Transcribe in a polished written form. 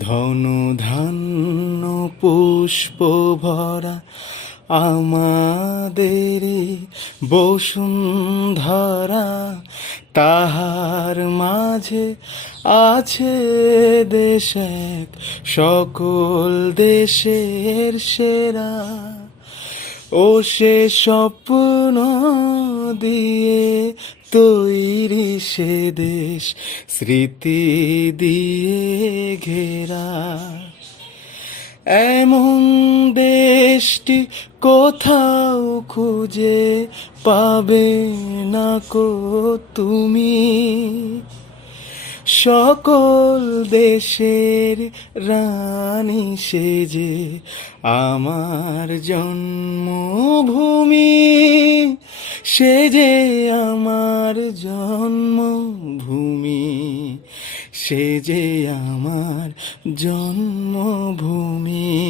ধন ধান্য পুষ্প ভরা আমাদের বসুন্ধরা, তাহার মাঝে আছে দেশ এক, সকল দেশের সেরা। ও সে স্বপ্ন দিয়ে তৈরি সে দেশ, স্মৃতি দিয়ে ঘেরা। এমন দেশটি কোথাও খুঁজে পাবে না কো তুমি, সকল দেশের রানী সেজে আমার জন্মভূমি, সেজে আমার জন্মভূমি, সেজে আমার জন্মভূমি।